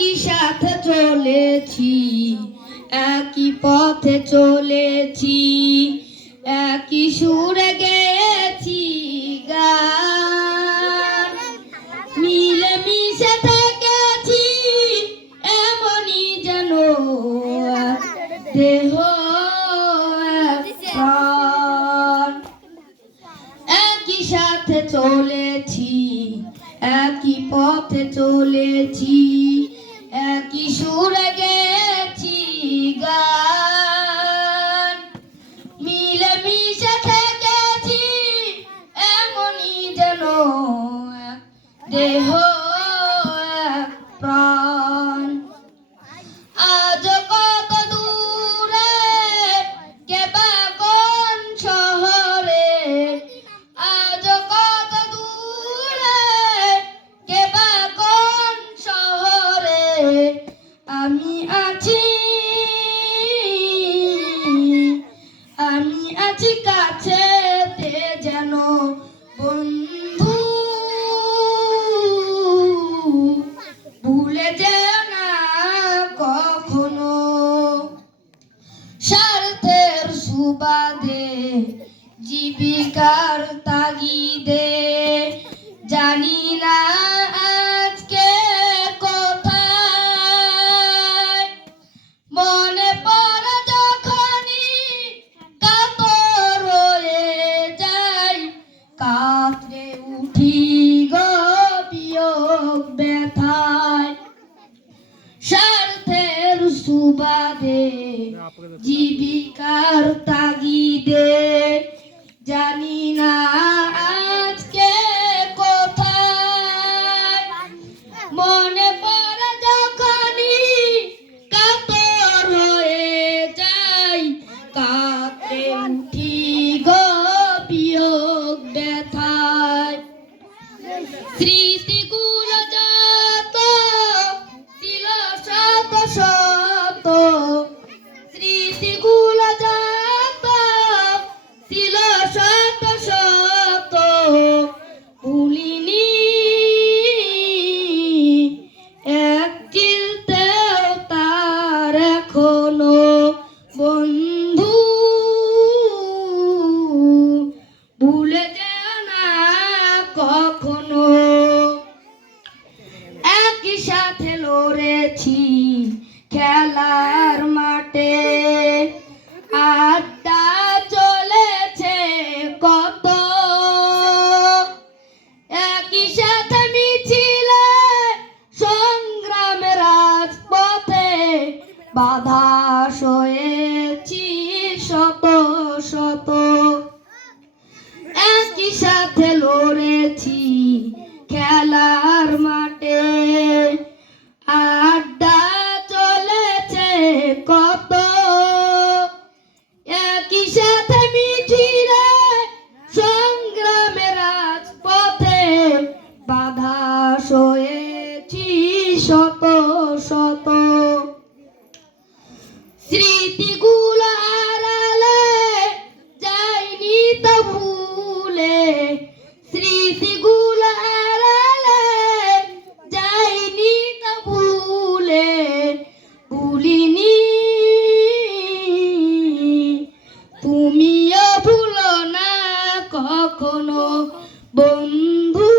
একই সাথে চলেছি, একই পথে চলেছি, একই সুরে গেয়েছি গান। মিলে মিশে থেকেছি এমনই যেন দেহ প্রাণ। একই সাথে চলেছি, একই পথে চলেছি, একই সুরে গেয়েছি গান। মিলে মিশে থেকেছি এমনই যেন দেহ প্রাণ। আজ কত দূরে কে বা কোন শহরে, আজ কত দূরে কে বা কোন শহরে আমি আছি, আমি আছি কাছেতে যেন বন্ধু। ভুলে যেও না কখনো স্বার্থের সুবাদে, জীবিকার তাগিদে জানি না আজকে কোথায়। মনে পড়ে যখনই কাতর হয়ে যাই, কাতরে উঠি গো বিয়োগ ব্যথায়। স্বার্থের সুবাদে, জীবিকার তাগিদে জানি না আজকে কোথায়। মনে পড়ে যখনই কাতর হয়ে যাই, কাতরে উঠি গো বিয়োগ ব্যথায়। স্মৃতিগুলো যত ছিল শত শত, স্মৃতিগুলো যত ছিল শত শত, ভুলিনি এক চিলতেও তার এখনো বন্ধু। ভুলে যেও না কখনো। একই সাথে লড়েছি খেলার মাঠে, আড্ডা চলেছে কত। একই সাথে মিছিলে সংগ্রামের রাজপথে বাধা সয়েছি শত শত। একই সাথে লড়েছি খেলার মাঠে, আড্ডা চলেছে কত। একই সাথে মিছিলে সংগ্রামের রাজপথে বাধা সয়েছি শত শত। স্মৃতিগুলো আড়ালে যাইনি তো ভুলে, স্মৃতিগুলো আড়ালে যাইনি তো ভুলে, ভুলিনি তুমিও ভুলো না কখনো বন্ধু।